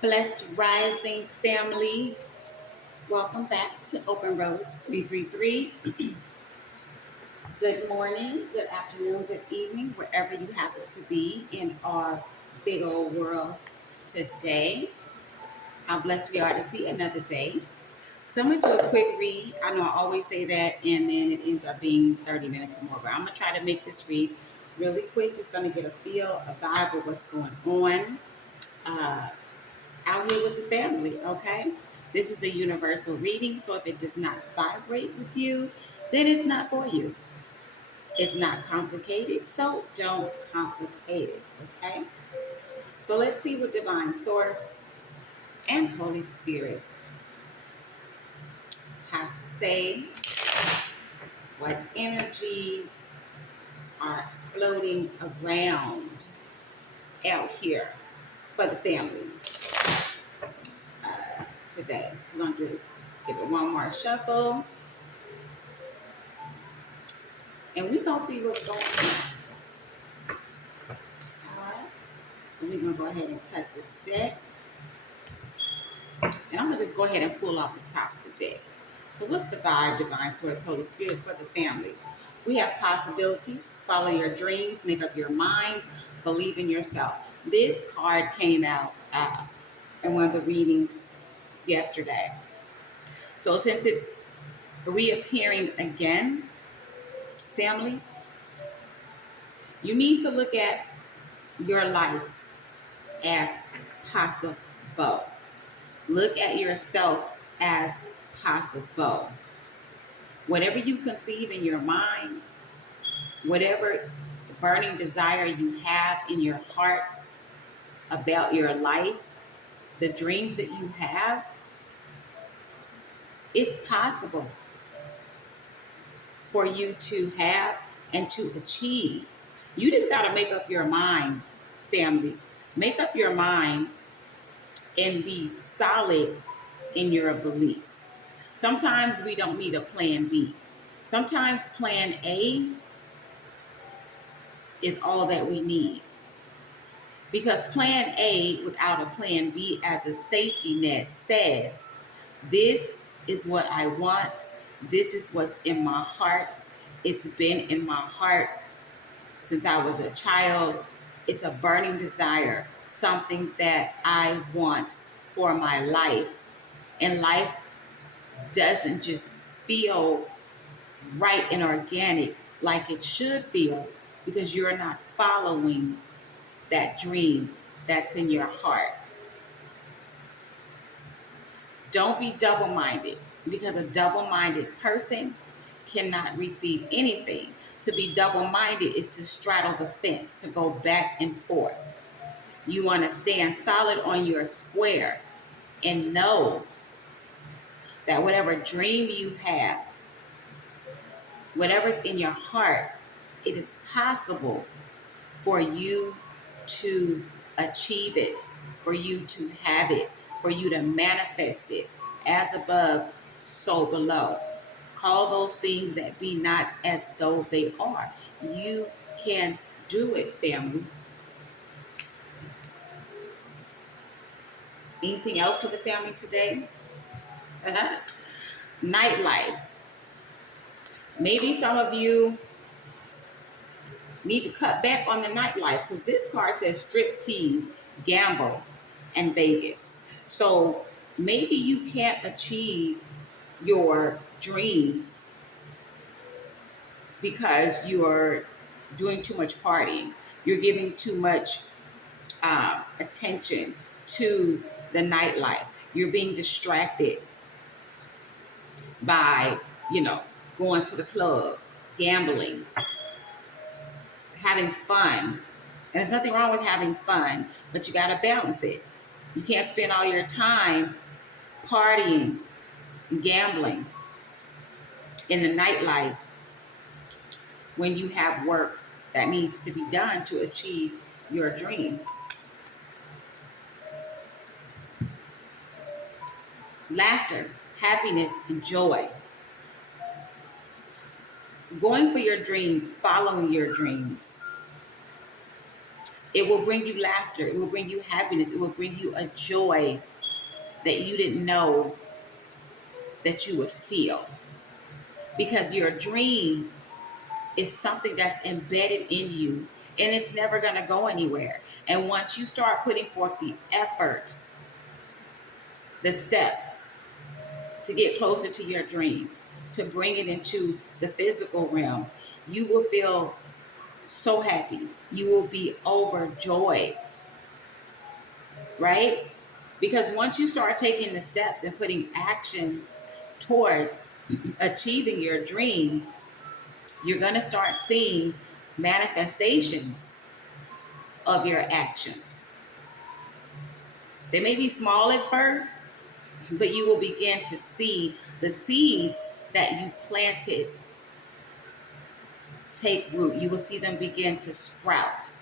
Blessed Rising family, welcome back to Open Roads 333. Good morning, good afternoon, good evening, wherever you happen to be in our big old world today. How blessed we are to see another day. So I'm going to do a quick read. I know I always say that, and then it ends up being 30 minutes or more, but I'm going to try to make this read really quick. Just going to get a feel, a vibe of what's going on. Out here with the family, okay? This is a universal reading, so if it does not vibrate with you, then it's not for you. It's not complicated, so don't complicate it, okay? So let's see what Divine Source and Holy Spirit has to say, what energies are floating around out here for the family today. So we're going to give it one more shuffle. And we're going to see what's going on. All right. And we're going to go ahead and cut this deck. And I'm going to just go ahead and pull off the top of the deck. So what's the vibe, Divine Source, Holy Spirit, for the family? We have possibilities. Follow your dreams. Make up your mind. Believe in yourself. This card came out in one of the readings yesterday. So since it's reappearing again, family, you need to look at your life as possible. Look at yourself as possible. Whatever you conceive in your mind, whatever burning desire you have in your heart about your life, the dreams that you have, it's possible for you to have and to achieve. You just got to make up your mind, family. Make up your mind and be solid in your belief. Sometimes we don't need a plan B. Sometimes plan A is all that we need. Because plan A without a plan B as a safety net says, this is what I want. This is what's in my heart. It's been in my heart since I was a child. It's a burning desire, something that I want for my life. And life doesn't just feel right and organic like it should feel because you're not following that dream that's in your heart. Don't be double-minded, because a double-minded person cannot receive anything. To be double-minded is to straddle the fence, to go back and forth. You want to stand solid on your square and know that whatever dream you have, whatever's in your heart, it is possible for you to achieve it, for you to have it, for you to manifest it. As above, so below. Call those things that be not as though they are. You can do it, family. Anything else for the family today? Nightlife. Maybe some of you need to cut back on the nightlife, because this card says strip tease, gamble, and Vegas. So maybe you can't achieve your dreams because you're doing too much partying. You're giving too much attention to the nightlife. You're being distracted by, going to the club, gambling, having fun. And there's nothing wrong with having fun, but you got to balance it. You can't spend all your time partying and gambling in the nightlife when you have work that needs to be done to achieve your dreams. Laughter, happiness, and joy. Going for your dreams, following your dreams. It will bring you laughter. It will bring you happiness. It will bring you a joy that you didn't know that you would feel. Because your dream is something that's embedded in you and it's never going to go anywhere. And once you start putting forth the effort, the steps to get closer to your dream, to bring it into the physical realm, you will feel so happy. You will be overjoyed, right? Because once you start taking the steps and putting actions towards achieving your dream, you're going to start seeing manifestations of your actions. They may be small at first, but you will begin to see the seeds that you planted take root. You will see them begin to sprout.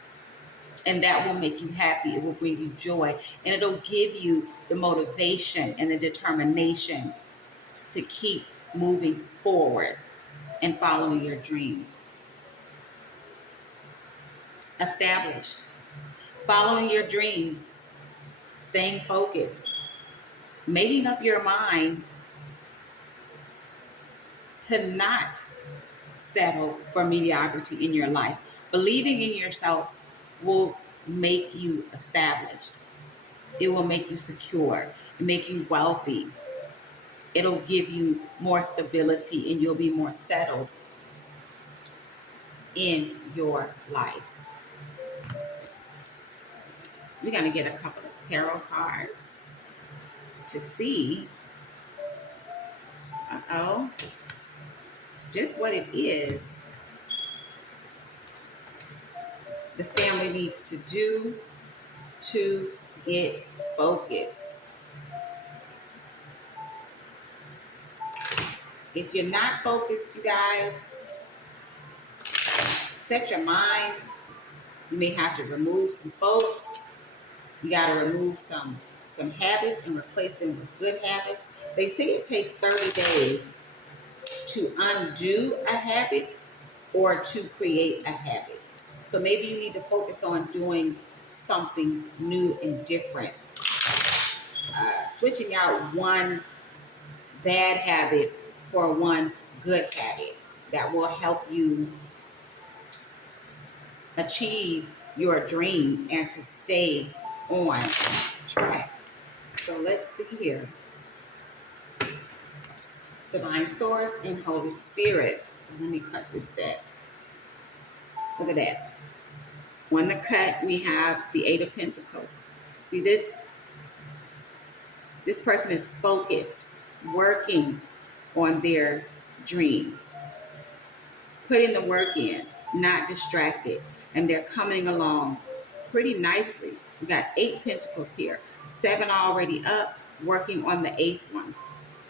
And that will make you happy. It will bring you joy. And it'll give you the motivation and the determination to keep moving forward and following your dreams. Established. Following your dreams. Staying focused. Making up your mind to not settle for mediocrity in your life. Believing in yourself will make you established. It will make you secure, make you wealthy. It'll give you more stability and you'll be more settled in your life. We're going to get a couple of tarot cards to see, just what it is the family needs to do to get focused. If you're not focused, you guys, set your mind. You may have to remove some folks. You got to remove some habits and replace them with good habits. They say it takes 30 days to undo a habit or to create a habit. So maybe you need to focus on doing something new and different. Switching out one bad habit for one good habit that will help you achieve your dream and to stay on track. So let's see here. Divine Source and Holy Spirit. Let me cut this deck. Look at that. On the cut, we have the Eight of Pentacles. See this? This person is focused, working on their dream, putting the work in, not distracted, and they're coming along pretty nicely. We got 8 Pentacles here, 7 already up, working on the 8th one.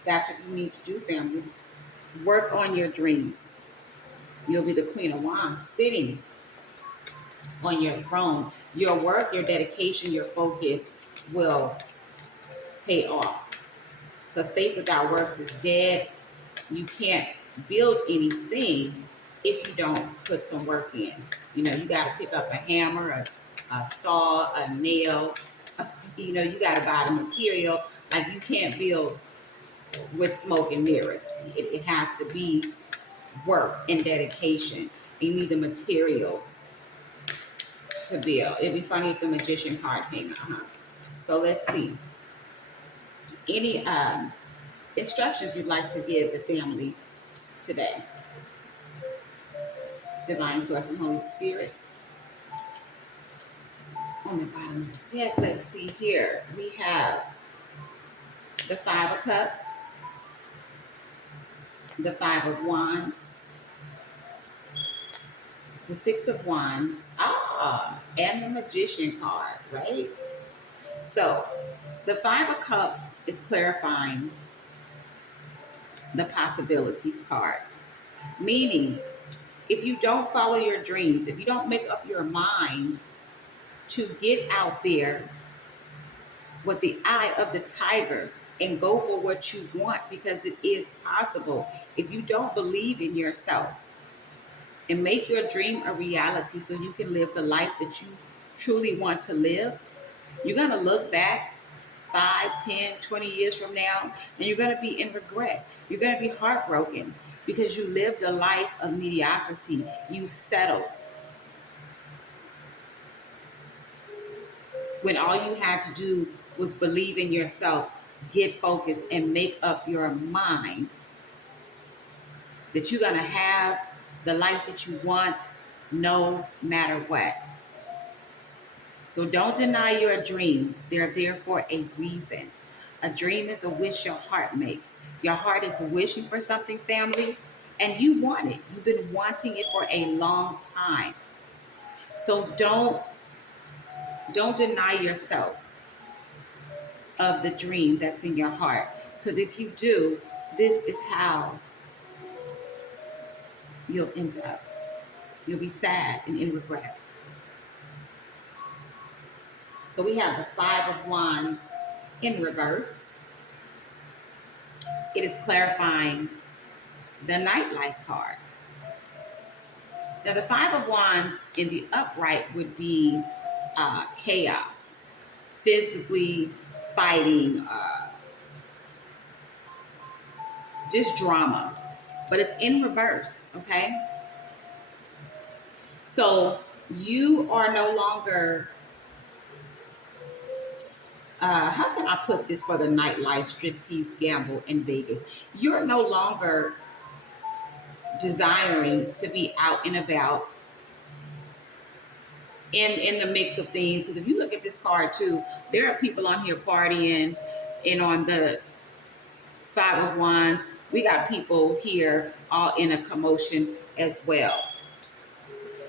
That's what you need to do, family. Work on your dreams. You'll be the Queen of Wands sitting on your throne. Your work, your dedication, your focus will pay off. Because faith without works is dead. You can't build anything if you don't put some work in. You know, you got to pick up a hammer, a saw, a nail. You know, you got to buy the material. Like, you can't build with smoke and mirrors. It has to be work and dedication. You need the materials to build. It'd be funny if the Magician card came out, huh? So let's see. Any instructions you'd like to give the family today? Divine Source and Holy Spirit. On the bottom of the deck, let's see here. We have the 5 of Cups, the 5 of Wands, the 6 of Wands, and the Magician card, right? So the 5 of Cups is clarifying the possibilities card, meaning if you don't follow your dreams, if you don't make up your mind to get out there with the eye of the tiger and go for what you want, because it is possible. If you don't believe in yourself and make your dream a reality so you can live the life that you truly want to live, you're going to look back 5, 10, 20 years from now, and you're going to be in regret. You're going to be heartbroken because you lived a life of mediocrity. You settled when all you had to do was believe in yourself, get focused, and make up your mind that you're going to have the life that you want no matter what. So don't deny your dreams. They're there for a reason. A dream is a wish your heart makes. Your heart is wishing for something, family, and you want it. You've been wanting it for a long time. So don't deny yourself of the dream that's in your heart. Because if you do, this is how you'll end up. You'll be sad and in regret. So we have the Five of Wands in reverse. It is clarifying the nightlife card. Now, the Five of Wands in the upright would be chaos, physically fighting, just drama. But it's in reverse, okay? So you are no longer, how can I put this for the nightlife, striptease, gamble in Vegas? You're no longer desiring to be out and about in the mix of things. Because if you look at this card too, there are people on here partying, and on the Five of Wands, we got people here all in a commotion as well.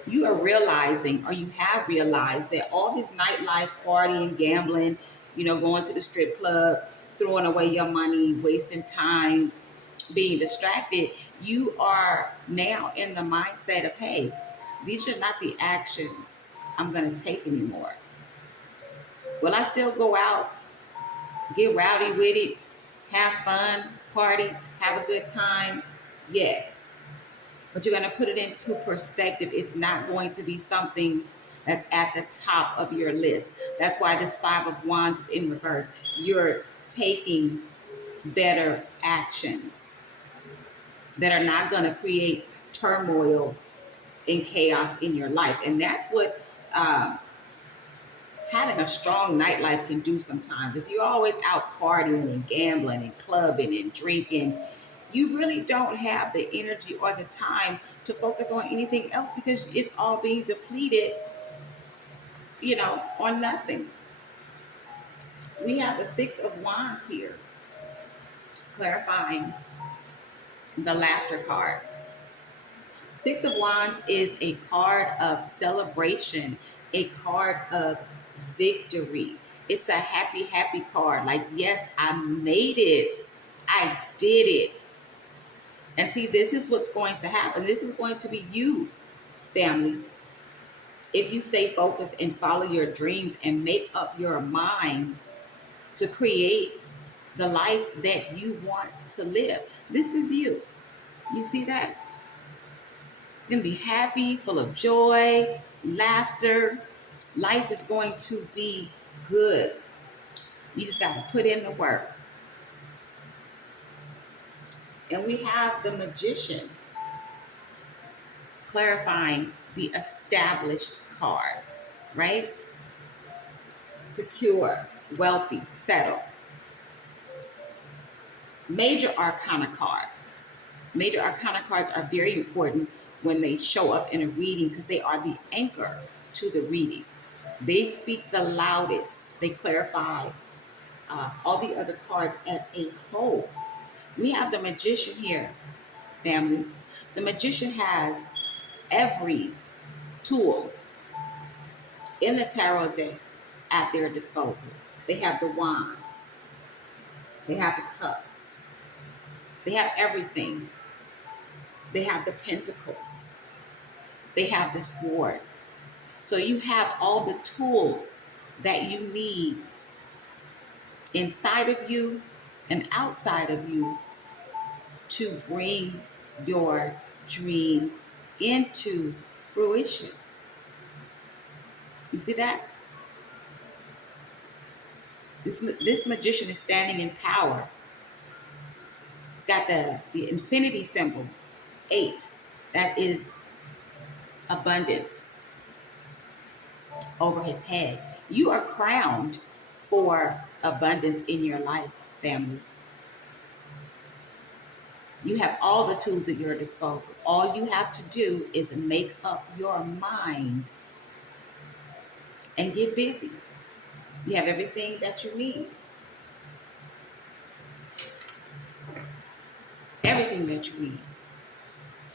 You are realizing, or you have realized, that all this nightlife, partying, gambling, going to the strip club, throwing away your money, wasting time, being distracted, you are now in the mindset of, hey, these are not the actions I'm going to take anymore. Will I still go out, get rowdy with it, have fun, party, have a good time? Yes. But you're going to put it into perspective. It's not going to be something that's at the top of your list. That's why this Five of Wands is in reverse. You're taking better actions that are not going to create turmoil and chaos in your life. And that's what having a strong nightlife can do sometimes. If you're always out partying and gambling and clubbing and drinking, you really don't have the energy or the time to focus on anything else because it's all being depleted, on nothing. We have the Six of Wands here, clarifying the laughter card. Six of Wands is a card of celebration, a card of victory. It's a happy, happy card. Like, yes, I made it. I did it. And see, this is what's going to happen. This is going to be you, family. If you stay focused and follow your dreams and make up your mind to create the life that you want to live, this is you. You see that? You're going to be happy, full of joy, laughter. Life is going to be good. You just got to put in the work. And we have the Magician, clarifying the established card, right? Secure, wealthy, settled. Major Arcana card. Major Arcana cards are very important when they show up in a reading because they are the anchor to the reading. They speak the loudest. They clarify all the other cards as a whole. We have the Magician here, family. The Magician has every tool in the tarot deck at their disposal. They have the wands. They have the cups. They have everything. They have the pentacles. They have the sword. So you have all the tools that you need inside of you and outside of you to bring your dream into fruition. You see that? This magician is standing in power. It's got the infinity symbol, 8. That is abundance over his head. You are crowned for abundance in your life, family. You have all the tools at your disposal. All you have to do is make up your mind and get busy. You have everything that you need. Everything that you need.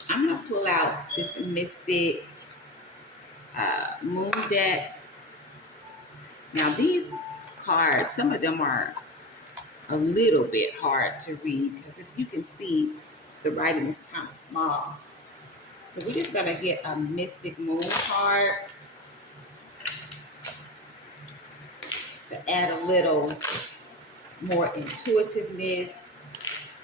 I'm going to pull out this Mystic Moon deck. Now, these cards, some of them are a little bit hard to read because if you can see, the writing is kind of small. So we're just going to get a Mystic Moon card to add a little more intuitiveness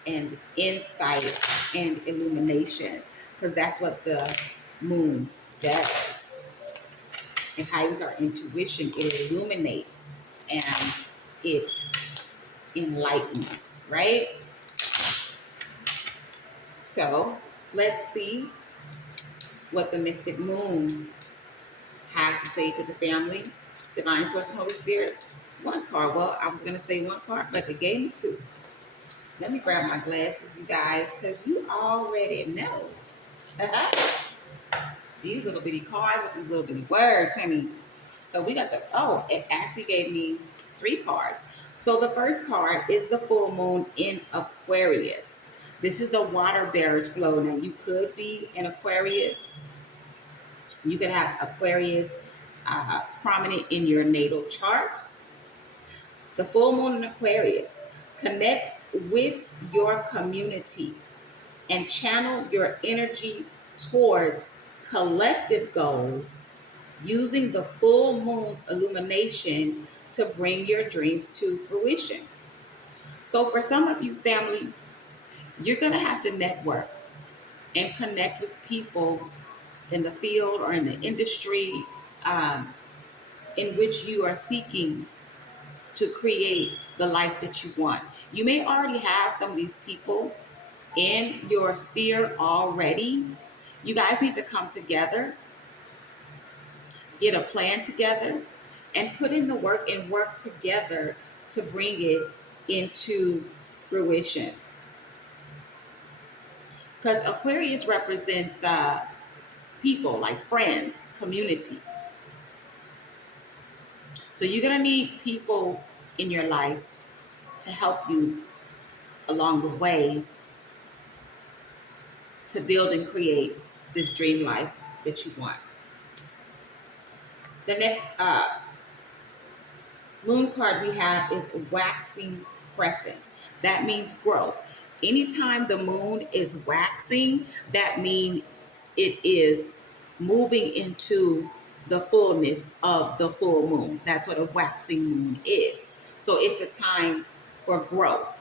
and insight and illumination, because that's what the moon does. It heightens our intuition, it illuminates, and it enlightens, right? So let's see what the Mystic Moon has to say to the family. Divine Source and Holy Spirit. One card. Well, I was going to say one card, but they gave me 2. Let me grab my glasses, you guys, because you already know. These little bitty cards with these little bitty words, honey. So we got it actually gave me 3 cards. So the first card is the full moon in Aquarius. This is the water bearer's flow. Now, you could be an Aquarius. You could have Aquarius prominent in your natal chart. The full moon in Aquarius. Connect with your community and channel your energy towards collective goals using the full moon's illumination to bring your dreams to fruition. So for some of you, family, you're going to have to network and connect with people in the field or in the industry in which you are seeking to create the life that you want. You may already have some of these people in your sphere already. You guys need to come together, get a plan together, and put in the work and work together to bring it into fruition. Because Aquarius represents people, like friends, community. So you're going to need people in your life to help you along the way to build and create this dream life that you want. The next moon card we have is waxing crescent. That means growth. Anytime the moon is waxing, that means it is moving into the fullness of the full moon. That's what a waxing moon is. So it's a time for growth.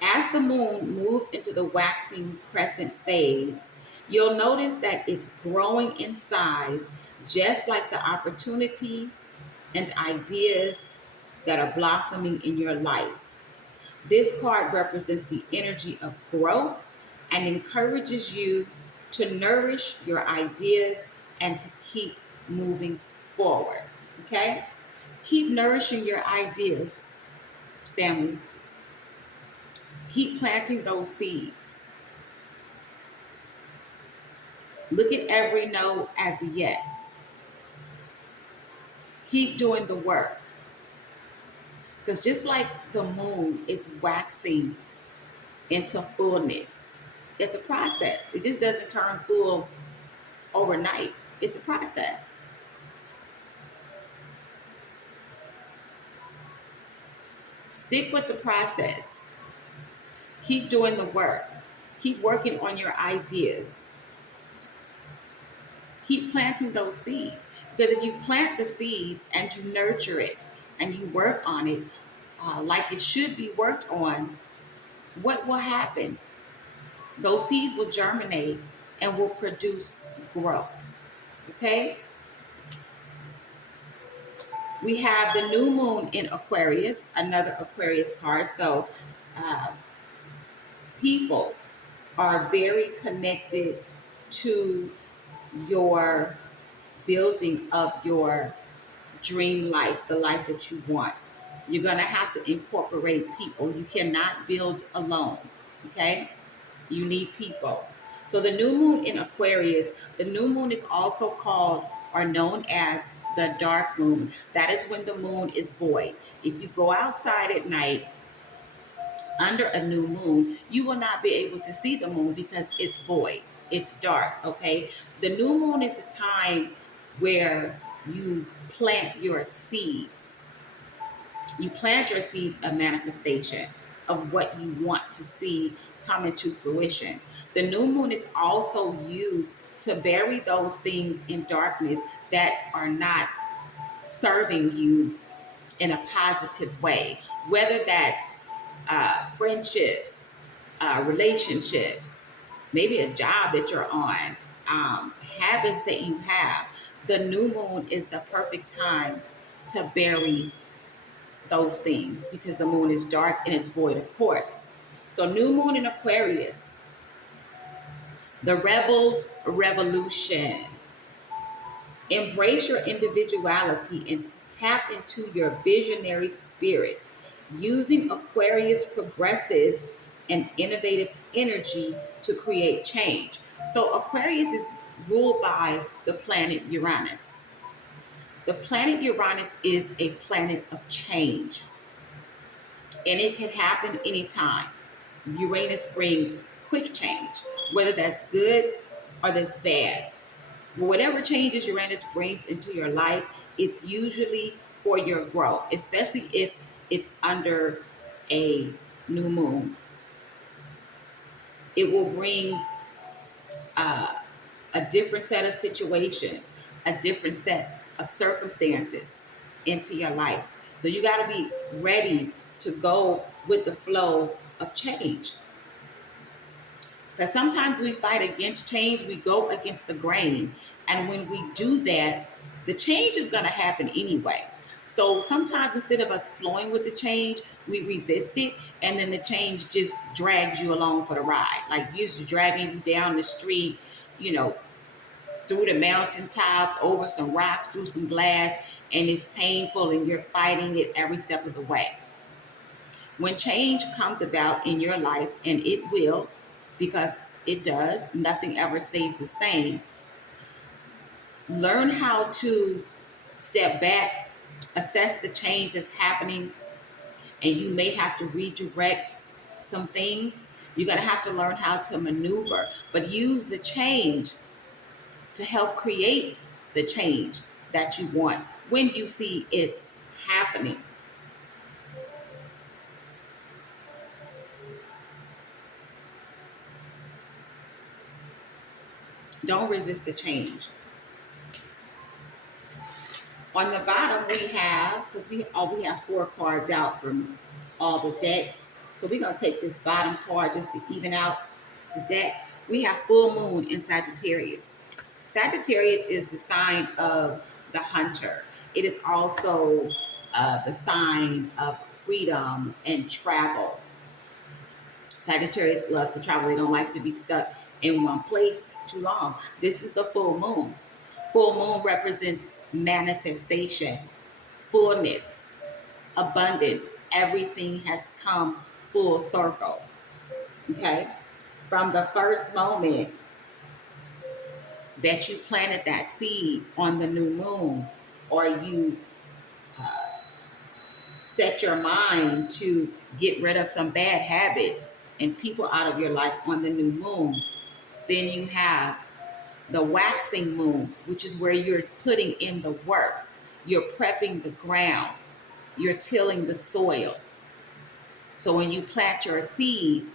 As the moon moves into the waxing crescent phase, you'll notice that it's growing in size, just like the opportunities and ideas that are blossoming in your life. This card represents the energy of growth and encourages you to nourish your ideas and to keep moving forward. Okay? Keep nourishing your ideas, family. Keep planting those seeds. Look at every no as a yes. Keep doing the work. Because just like the moon is waxing into fullness, it's a process. It just doesn't turn full overnight. It's a process. Stick with the process. Keep doing the work. Keep working on your ideas. Keep planting those seeds. Because if you plant the seeds and you nurture it and you work on it like it should be worked on, what will happen? Those seeds will germinate and will produce growth. Okay? We have the new moon in Aquarius, another Aquarius card. So uh, people are very connected to your building of your dream life, the life that you want. You're going to have to incorporate people. You cannot build alone. Okay? You need people. So the new moon in Aquarius, the new moon is also called or known as the dark moon. That is when the moon is void. If you go outside at night under a new moon, you will not be able to see the moon because it's void. It's dark, okay? The new moon is a time where you plant your seeds. You plant your seeds of manifestation of what you want to see come into fruition. The new moon is also used to bury those things in darkness that are not serving you in a positive way, whether that's friendships, relationships, maybe a job that you're on, habits that you have. The new moon is the perfect time to bury those things because the moon is dark and it's void, of course. So, new moon in Aquarius, the rebel's revolution. Embrace your individuality and tap into your visionary spirit using Aquarius progressive and innovative energy to create change. So, Aquarius is ruled by the planet Uranus. The planet Uranus is a planet of change, and it can happen anytime. Uranus brings quick change, whether that's good or that's bad. Whatever changes Uranus brings into your life, it's usually for your growth, especially if it's under a new moon. It will bring uh, a different set of situations, a different set of circumstances into your life. So you got to be ready to go with the flow of change. Because sometimes we fight against change, we go against the grain. And when we do that, the change is going to happen anyway. So sometimes instead of us flowing with the change, we resist it. And then the change just drags you along for the ride. Like it's dragging you down the street, you know, through the mountaintops, over some rocks, through some glass. And it's painful and you're fighting it every step of the way. When change comes about in your life, and it will, because it does, nothing ever stays the same, learn how to step back, assess the change that's happening, and you may have to redirect some things. You're going to have to learn how to maneuver, but use the change to help create the change that you want when you see it's happening. Don't resist the change. On the bottom, we have, because we have 4 cards out from all the decks. So we're going to take this bottom card just to even out the deck. We have full moon in Sagittarius. Sagittarius is the sign of the hunter. It is also the sign of freedom and travel. Sagittarius loves to travel. They don't like to be stuck in one place too long. This is the full moon. Full moon represents manifestation, fullness, abundance. Everything has come full circle. Okay? From the first moment that you planted that seed on the new moon, or you set your mind to get rid of some bad habits and people out of your life on the new moon, then you have the waxing moon, which is where you're putting in the work. You're prepping the ground. You're tilling the soil. So when you plant your seed,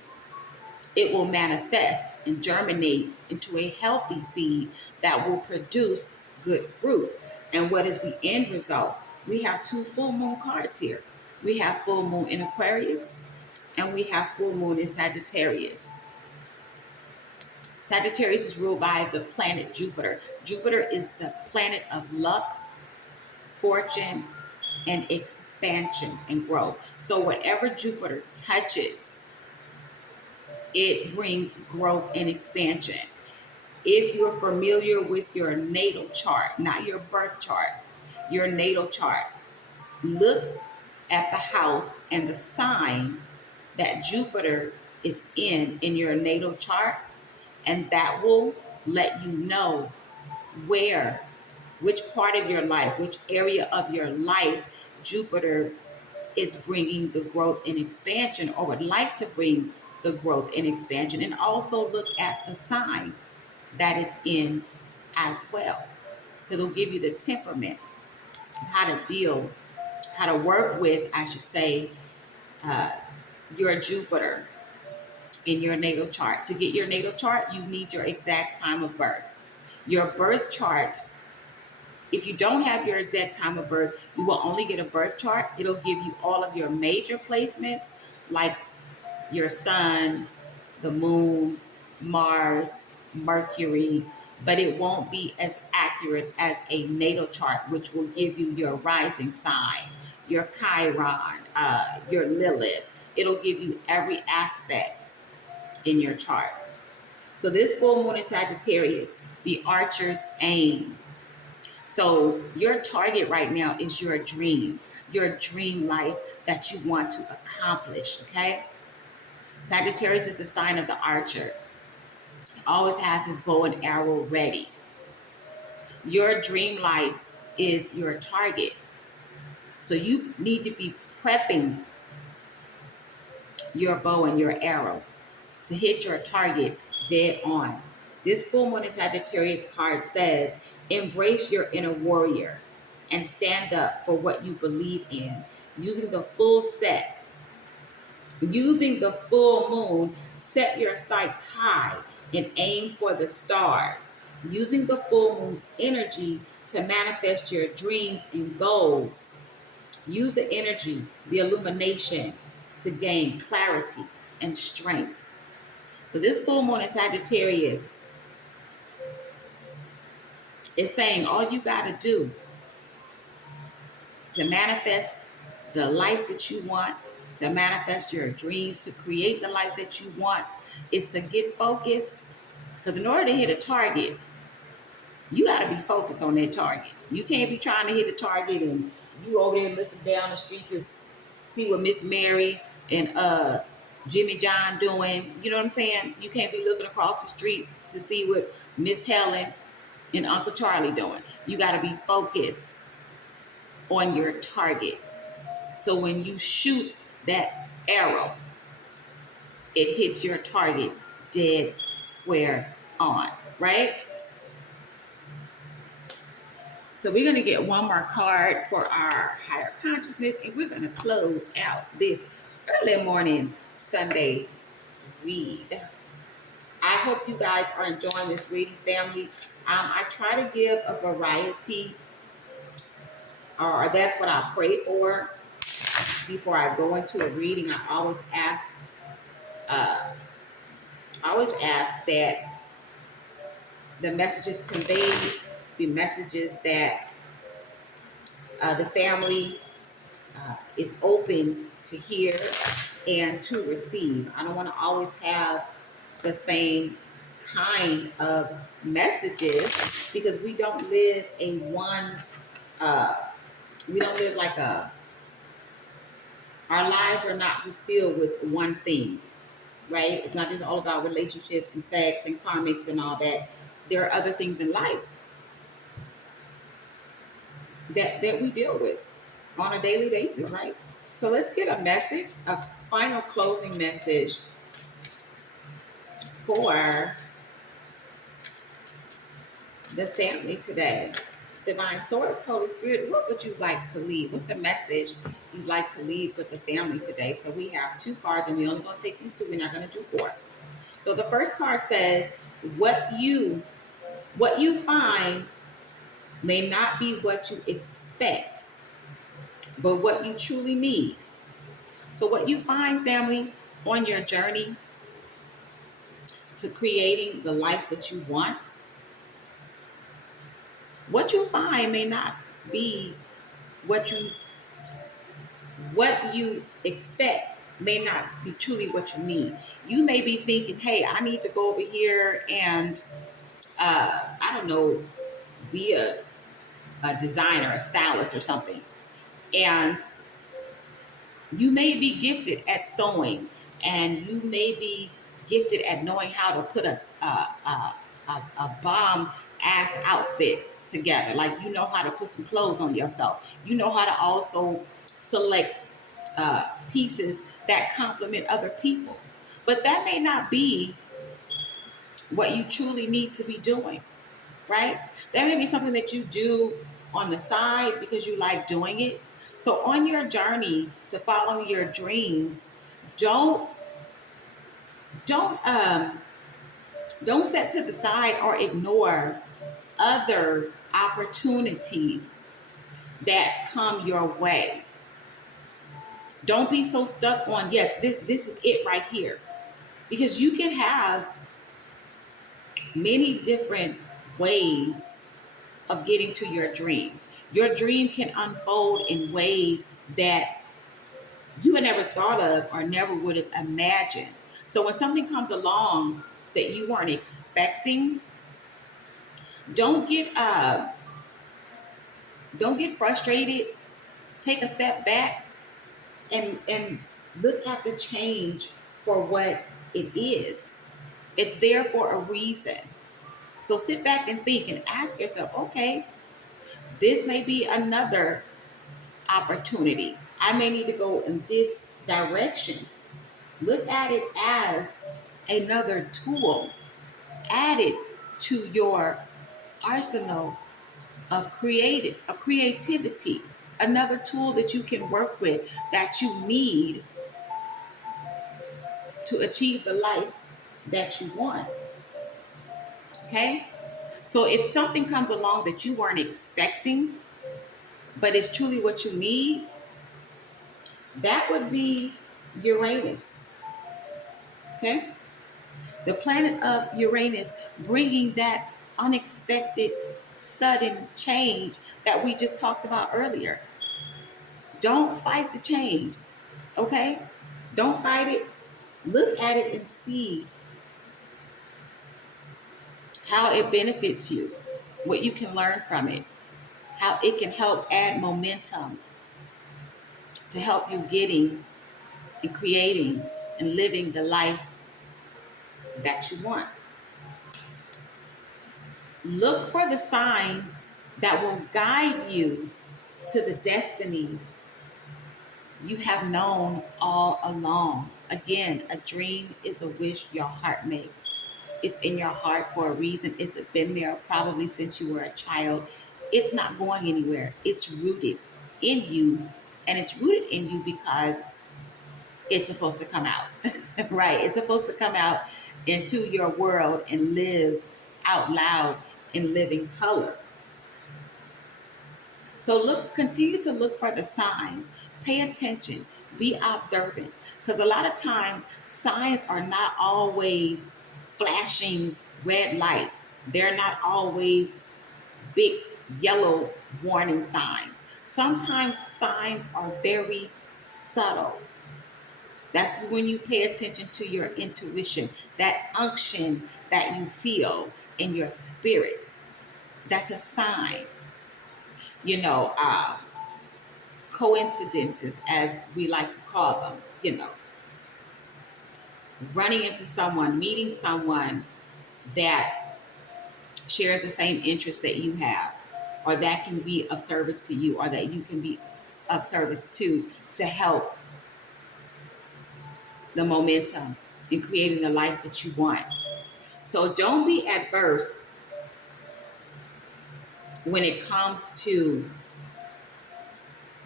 it will manifest and germinate into a healthy seed that will produce good fruit. And what is the end result? We have 2 full moon cards here. We have full moon in Aquarius and we have full moon in Sagittarius. Sagittarius is ruled by the planet Jupiter. Jupiter is the planet of luck, fortune, and expansion and growth. So whatever Jupiter touches, it brings growth and expansion. If you're familiar with your natal chart, not your birth chart, your natal chart, look at the house and the sign that Jupiter is in your natal chart, and that will let you know where, which part of your life, which area of your life Jupiter is bringing the growth and expansion, or would like to bring the growth and expansion. And also look at the sign that it's in as well, because it'll give you the temperament, how to deal, how to work with, I should say, uh, your Jupiter in your natal chart. To get your natal chart, you need your exact time of birth. Your birth chart, if you don't have your exact time of birth, you will only get a birth chart. It'll give you all of your major placements, like your sun, the moon, Mars, Mercury, but it won't be as accurate as a natal chart, which will give you your rising sign, your Chiron, your Lilith. It'll give you every aspect in your chart. So this full moon in Sagittarius, the archer's aim. So your target right now is your dream life that you want to accomplish, okay? Sagittarius is the sign of the archer. Always has his bow and arrow ready. Your dream life is your target. So you need to be prepping your bow and your arrow to hit your target dead on. This full moon in Sagittarius card says, embrace your inner warrior and stand up for what you believe in. Using the full moon, set your sights high and aim for the stars. Using the full moon's energy to manifest your dreams and goals. Use the energy, the illumination, to gain clarity and strength. So this full moon in Sagittarius is saying all you got to do to manifest the life that you want, to manifest your dreams, to create the life that you want, is to get focused. Because in order to hit a target, you got to be focused on that target. You can't be trying to hit a target and you over there looking down the street to see what Miss Mary and Jimmy John doing. You know what I'm saying? You can't be looking across the street to see what Miss Helen and Uncle Charlie doing. You got to be focused on your target. So when you shoot that arrow, it hits your target dead square on, right? So we're going to get one more card for our higher consciousness, and we're going to close out this early morning Sunday read. I hope you guys are enjoying this reading, family. I try to give a variety, or that's what I pray for before I go into a reading. I always ask that the messages conveyed be messages that the family is open to hear and to receive. I don't want to always have the same kind of messages, because we don't live our lives are not just filled with one thing, right? It's not just all about relationships and sex and karmics and all that. There are other things in life that we deal with on a daily basis, right? So let's get a message, a final closing message for the family today. Divine Source, Holy Spirit, what would you like to leave? What's the message you'd like to leave with the family today? So we have 2 cards, and we're only going to take these 2. We're not going to do 4. So the first card says, what you find may not be what you expect, but what you truly need. So what you find, family, on your journey to creating the life that you want, what you find may not be what you expect, may not be truly what you need. You may be thinking, hey, I need to go over here and I don't know, be a designer, a stylist or something. And you may be gifted at sewing, and you may be gifted at knowing how to put a bomb ass outfit together. Like, you know how to put some clothes on yourself. You know how to also select pieces that complement other people. But that may not be what you truly need to be doing, right? That may be something that you do on the side because you like doing it. So on your journey to following your dreams, don't don't um don't set to the side or ignore other opportunities that come your way. Don't be so stuck on, yes, this is it right here. Because you can have many different ways of getting to your dream. Your dream can unfold in ways that you had never thought of or never would have imagined. So when something comes along that you weren't expecting, don't get uh, don't get frustrated. Take a step back and look at the change for what it is. It's there for a reason. So sit back and think and ask yourself, okay, this may be another opportunity. I may need to go in this direction. Look at it as another tool. Add it to your arsenal of creativity. Another tool that you can work with that you need to achieve the life that you want. Okay? So if something comes along that you weren't expecting, but it's truly what you need, that would be Uranus. Okay? The planet of Uranus bringing that unexpected, sudden change that we just talked about earlier. Don't fight the change, okay? Don't fight it. Look at it and see how it benefits you, what you can learn from it, how it can help add momentum to help you getting and creating and living the life that you want. Look for the signs that will guide you to the destiny you have known all along. Again, a dream is a wish your heart makes. It's in your heart for a reason. It's been there probably since you were a child. It's not going anywhere. It's rooted in you. And it's rooted in you because it's supposed to come out, right? It's supposed to come out into your world and live out loud in living color. So continue to look for the signs. Pay attention. Be observant. Because a lot of times signs are not always flashing red lights. They're not always big yellow warning signs. Sometimes signs are very subtle. That's when you pay attention to your intuition, that unction that you feel in your spirit. That's a sign. You know, coincidences, as we like to call them, running into someone, meeting someone that shares the same interest that you have, or that can be of service to you, or that you can be of service to help the momentum in creating the life that you want. So don't be adverse when it comes to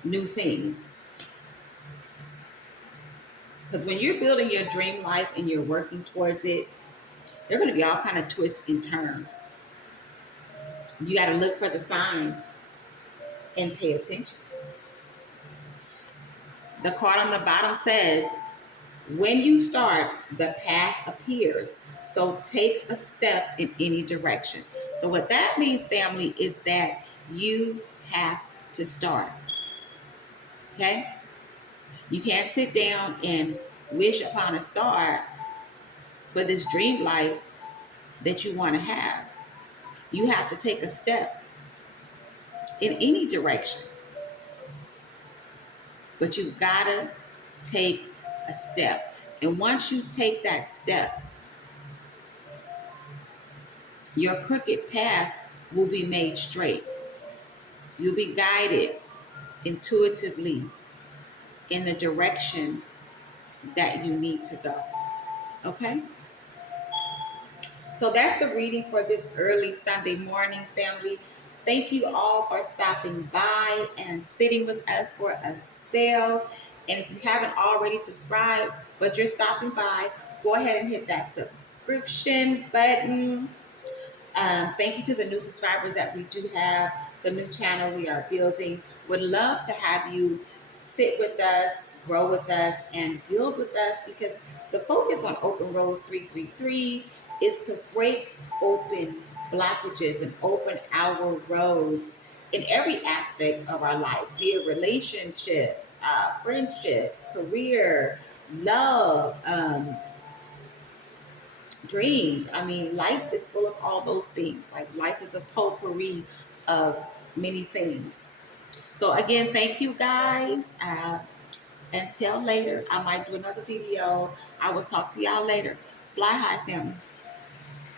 new things. Because when you're building your dream life and you're working towards it, there are going to be all kind of twists and turns. You got to look for the signs and pay attention. The card on the bottom says, When you start, the path appears. So take a step in any direction. So, what that means, family, is that you have to start. Okay? You can't sit down and wish upon a star for this dream life that you want to have. You have to take a step in any direction, but you've got to take a step. And once you take that step, your crooked path will be made straight. You'll be guided intuitively in the direction that you need to go. Okay? So that's the reading for this early Sunday morning, family. Thank you all for stopping by and sitting with us for a spell. And if you haven't already subscribed, but you're stopping by, go ahead and hit that subscription button. Thank you to the new subscribers that we do have. It's a new channel we are building. Would love to have you sit with us, grow with us, and build with us, because the focus on Open Roads 333 is to break open blockages and open our roads in every aspect of our life, be it relationships, friendships, career, love, dreams. I mean, life is full of all those things. Like, life is a potpourri of many things. So again, thank you guys. Until later, I might do another video. I will talk to y'all later. Fly high, family.